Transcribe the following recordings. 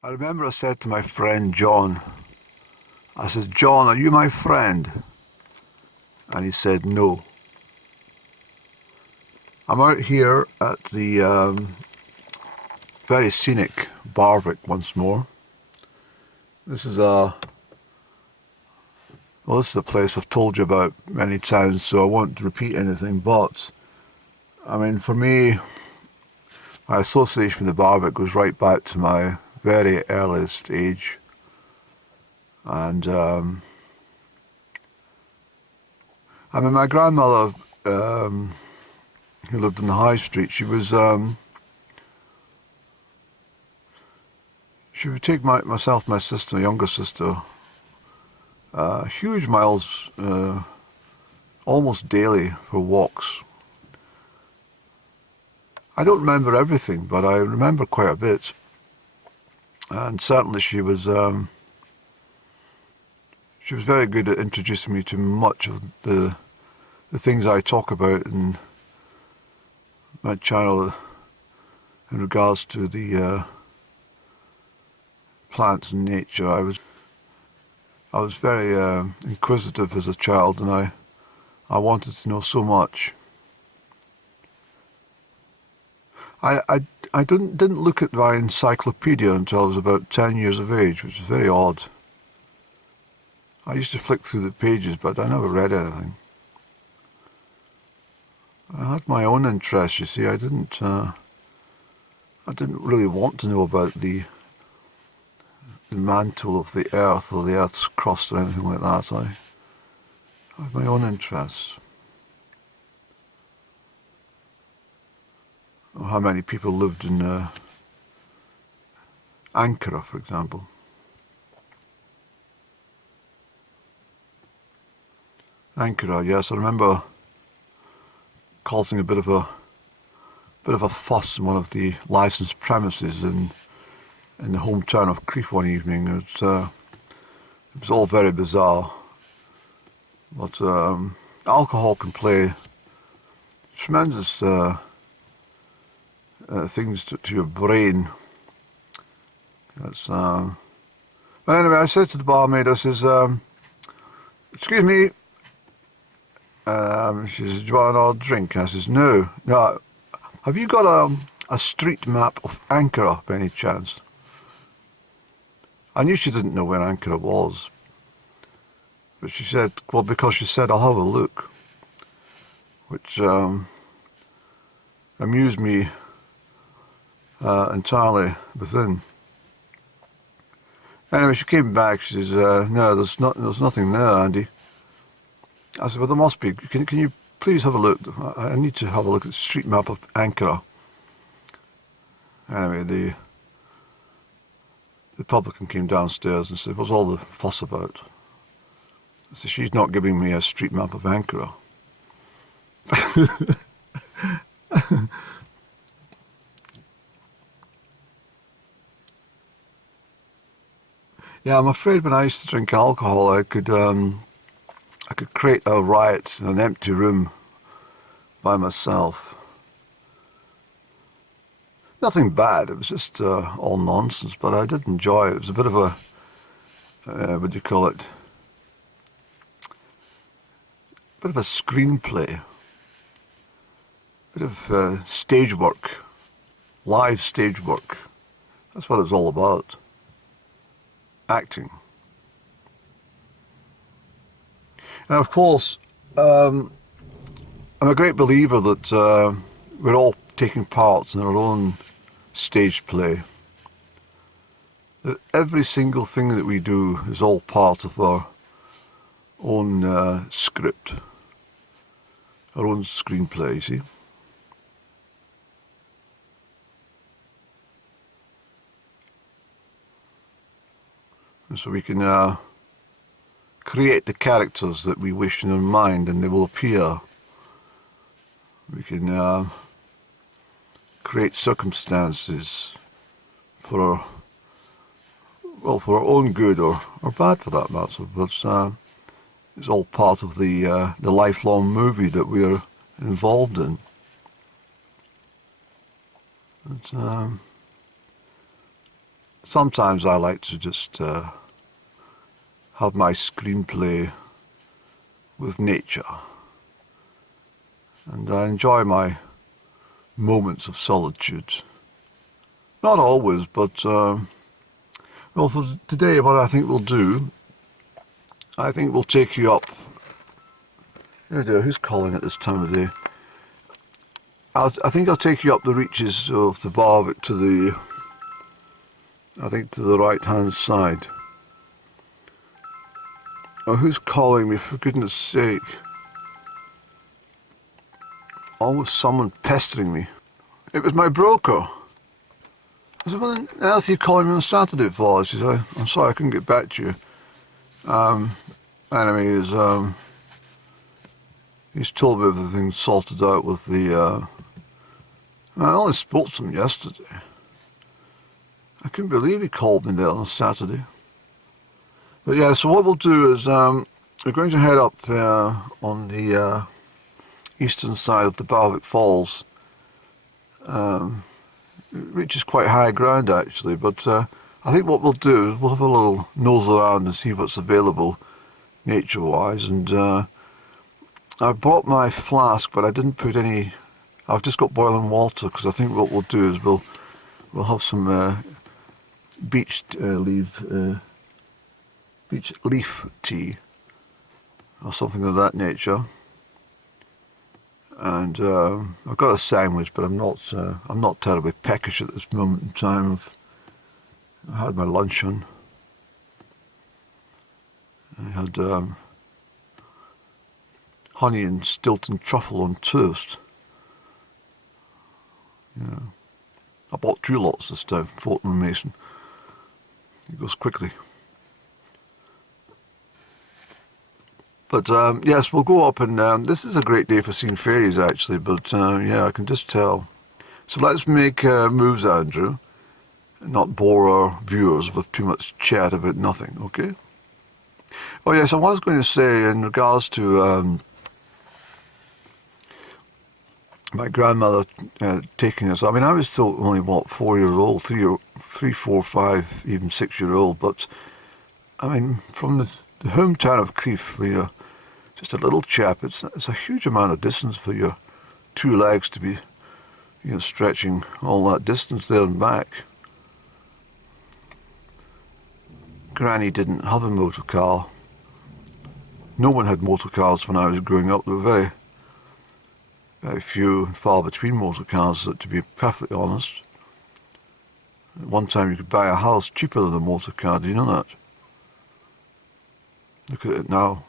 I remember I said to my friend John, I said, John, are you my friend? And he said, no. I'm out here at the very scenic Barvick once more. This is this is a place I've told you about many times, so I won't repeat anything, but, I mean, for me, my association with the Barvick goes right back to my very earliest age. And, I mean, my grandmother, who lived in the high street, she would take myself, my sister, my younger sister, huge miles, almost daily for walks. I don't remember everything, but I remember quite a bit. And certainly she was very good at introducing me to much of the things I talk about in my channel in regards to the plants and nature. I was very inquisitive as a child, and I wanted to know so much. I didn't look at my encyclopedia until I was about 10 years of age, which is very odd. I used to flick through the pages, but I never read anything. I had my own interests, you see. I didn't really want to know about the mantle of the earth or the earth's crust or anything like that. I had my own interests. Or how many people lived in Ankara, for example. Ankara, yes, I remember causing a bit of a fuss in one of the licensed premises in the hometown of Crieff one evening. It was all very bizarre, but alcohol can play tremendous things to your brain. But anyway, I said to the barmaid, I says, excuse me, she says, do you want another drink? And I says, no. Have you got a street map of Ankara by any chance? I knew she didn't know where Ankara was. But she said, well, because she said, I'll have a look. Which amused me entirely within. Anyway, she came back, she says, no, there's nothing there, Andy. I said, well, there must be. Can you please have a look? I need to have a look at the street map of Ankara. Anyway, the publican came downstairs and said, what's all the fuss about? I said, she's not giving me a street map of Ankara. Yeah, I'm afraid when I used to drink alcohol, I could create a riot in an empty room by myself. Nothing bad, it was just all nonsense, but I did enjoy it. It was a bit of a, what do you call it? A bit of a screenplay. A bit of stage work. Live stage work. That's what it was all about. Acting. And of course, I'm a great believer that we're all taking parts in our own stage play. That every single thing that we do is all part of our own script, our own screenplay, you see. And so we can create the characters that we wish in our mind, and they will appear. We can create circumstances for our own good or bad for that matter. But it's all part of the lifelong movie that we are involved in. But, sometimes I like to just have my screenplay with nature, and I enjoy my moments of solitude. Not always, but well, for today, what I think we'll do, I think we'll take you up. Oh dear, who's calling at this time of day? I think I'll take you up the reaches of the Barvick to the, I think, to the right-hand side. Oh, who's calling me, for goodness sake? Always someone pestering me. It was my broker. I said, what on earth are you calling me on Saturday for? She said, I'm sorry, I couldn't get back to you. Anyway, he's told me everything's sorted out with the, I only spoke to him yesterday. I couldn't believe he called me there on a Saturday. But yeah, so what we'll do is we're going to head up on the eastern side of the Barvick Falls, which is quite high ground actually, but I think what we'll do is we'll have a little nose around and see what's available nature-wise, and I bought my flask, but I didn't put any, I've just got boiling water, because I think what we'll do is we'll have some beach leaf tea or something of that nature, and I've got a sandwich, but I'm not terribly peckish at this moment in time. I had my luncheon. I had honey and Stilton truffle on toast. Yeah, I bought 2 lots this time, Fortnum and Mason. It goes quickly. But yes, we'll go up, and this is a great day for seeing fairies actually, but yeah, I can just tell. So let's make moves, Andrew, and not bore our viewers with too much chat about nothing, okay? Oh yes, I was going to say in regards to my grandmother taking us, I mean, I was still only, what, 4 years old, 3, 4, 5, even 6 years old, but I mean, from the hometown of Crieff, where you're just a little chap, it's a huge amount of distance for your 2 legs to be, stretching all that distance there and back. Granny didn't have a motor car. No one had motor cars when I was growing up. There were very, very few and far between motor cars, to be perfectly honest. At one time you could buy a house cheaper than a motor car, do you know that? Look at it now.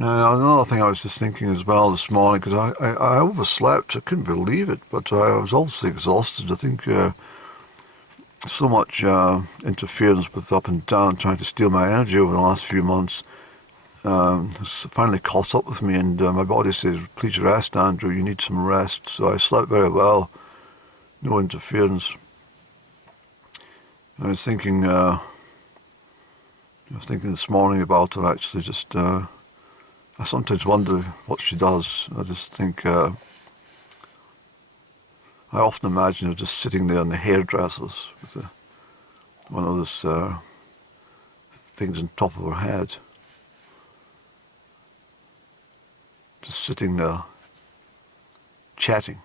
Another thing I was just thinking as well this morning, because I overslept, I couldn't believe it, but I was obviously exhausted. I think so much interference with up and down, trying to steal my energy over the last few months, has finally caught up with me, and my body says, please rest, Andrew, you need some rest. So I slept very well, no interference. I was thinking this morning about her actually, just I sometimes wonder what she does. I just think, I often imagine her just sitting there in the hairdressers with one of those things on top of her head. Just sitting there, chatting,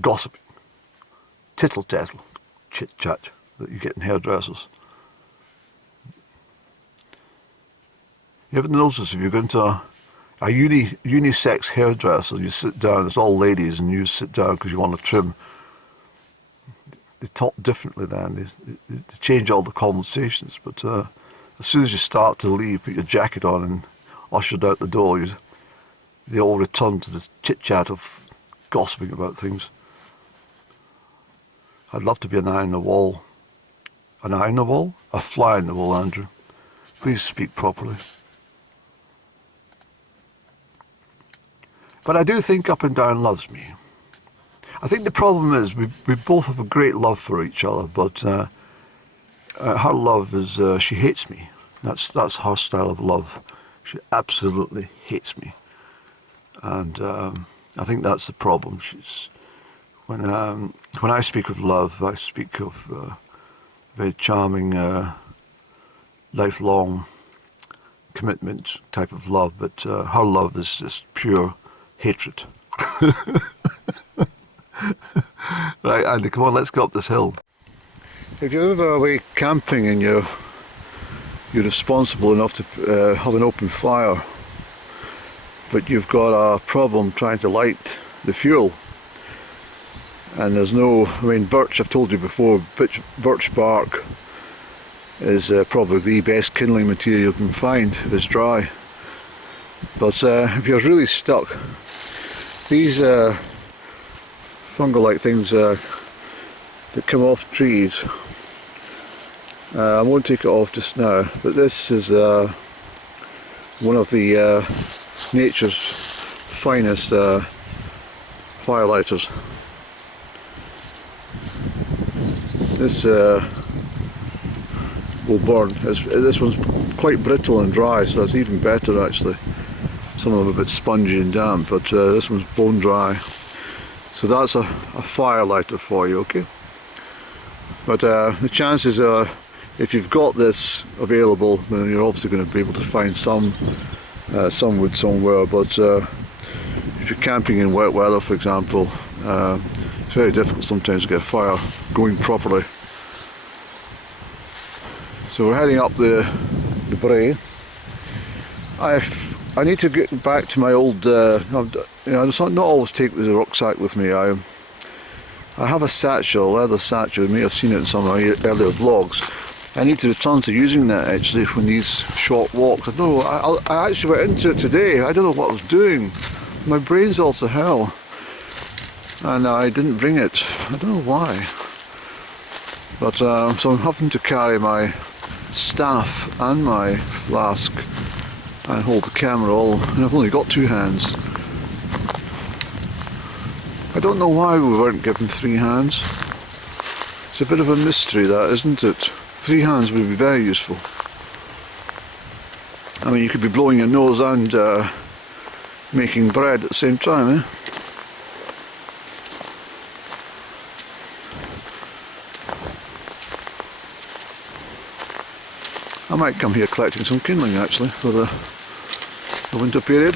gossiping, tittle-tattle, chit-chat that you get in hairdressers. You ever notice if you're going to a unisex hairdresser, you sit down, it's all ladies, and you sit down because you want to trim, they talk differently then, they change all the conversations, but as soon as you start to leave, put your jacket on and ushered out the door, they all return to this chit-chat of gossiping about things. I'd love to be an eye on the wall. An eye on the wall? A fly on the wall, Andrew. Please speak properly. But I do think Up and Down loves me. I think the problem is we both have a great love for each other, but her love is she hates me. That's her style of love. She absolutely hates me. And I think that's the problem. When I speak of love, I speak of very charming, lifelong commitment type of love, but her love is just pure hatred. Right, Andy, come on, let's go up this hill. If you're ever away camping and you're responsible enough to have an open fire, but you've got a problem trying to light the fuel, and there's no, I mean, birch, I've told you before, birch bark is probably the best kindling material you can find if it's dry. But if you're really stuck, these fungal-like things that come off trees, I won't take it off just now, but this is one of the nature's finest firelighters. This will burn. This one's quite brittle and dry, so that's even better actually. Some of them are a bit spongy and damp, but this one's bone dry. So that's a fire lighter for you, okay? But the chances are, if you've got this available, then you're obviously going to be able to find some wood somewhere. But if you're camping in wet weather, for example, it's very difficult sometimes to get a fire going properly. So we're heading up the brae. I need to get back to my old, I not always take the rucksack with me. I have a satchel, a leather satchel. You may have seen it in some of my earlier vlogs. I need to return to using that actually for these short walks. I don't know, I actually went into it today. I don't know what I was doing. My brain's all to hell. And I didn't bring it. I don't know why. But so I'm having to carry my staff and my flask and hold the camera all, and I've only got two hands. I don't know why we weren't given three hands. It's a bit of a mystery that, isn't it? Three hands would be very useful. I mean, you could be blowing your nose and making bread at the same time, eh? I might come here collecting some kindling actually for the winter period.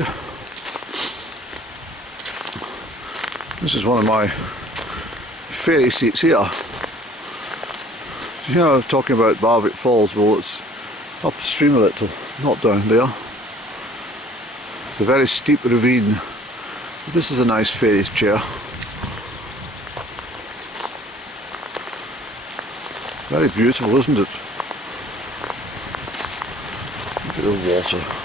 This is one of my ferry seats here. You know, I was talking about Barvick Falls. Well, it's upstream a little, not down there. It's a very steep ravine. This is a nice ferry chair. Very beautiful, isn't it? Look at the water.